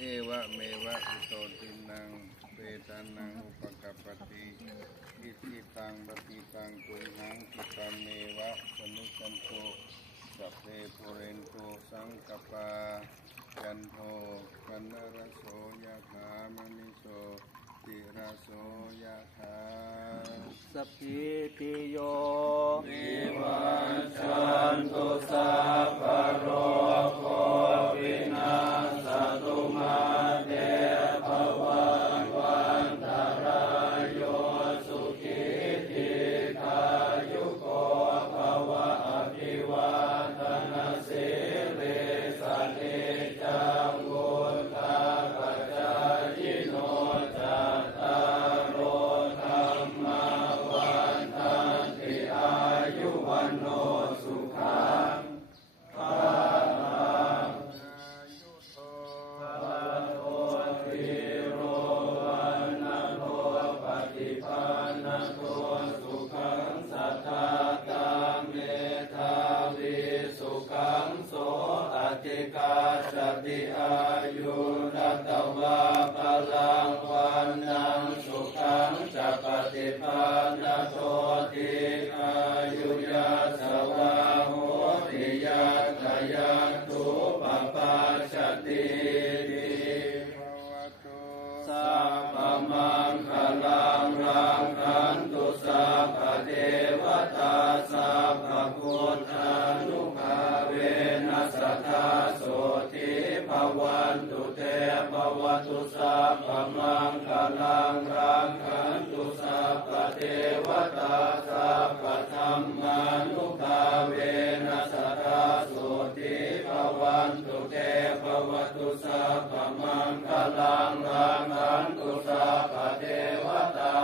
เอวะเมวะอิโตตินังเปตานังอุปกัปปติอิทิตังปฏิตังตุหังกิปะเมวะสนุสันโตสัพเพปุเรนโตสังกปายันโทกันนรโสยะถามณิโสติระโสยะถาสัพพิติโยวิวัชชันตุสัพพะโรโควินาศตุมาเตภวัตวันตรายโยสุขิติกายุโกภวะอภิวาทนาสิริสันนิจังวุฒาปัจจายโนจัตตารโอธรรมวันตันติอายุวันโนสุขังภาลังอายุโตภวโตทิโรวันนะโตปฏิปันนะโตสุขังสัทธาตังเมธาวิสุขังโสอธิกาสติอายุนัตวะพลังวันนังสุขังจะปฏิปันนะโตติอายุยัสวะโหติยัตถยันตุปปัสสติสัพพมังคลังรังคันตุสัพพเทวตาสัพพพุทธานุภาเวนัสสทธาโสทิภวันตุเตภวตุสัพพมังคลังรังคันตุสัพพเทวตาสัพพธัมมานุภาเวนัสสทธาโสทิภวันตุเตภวตุสัพพมังคลังรังคันตุสัพพเทวตา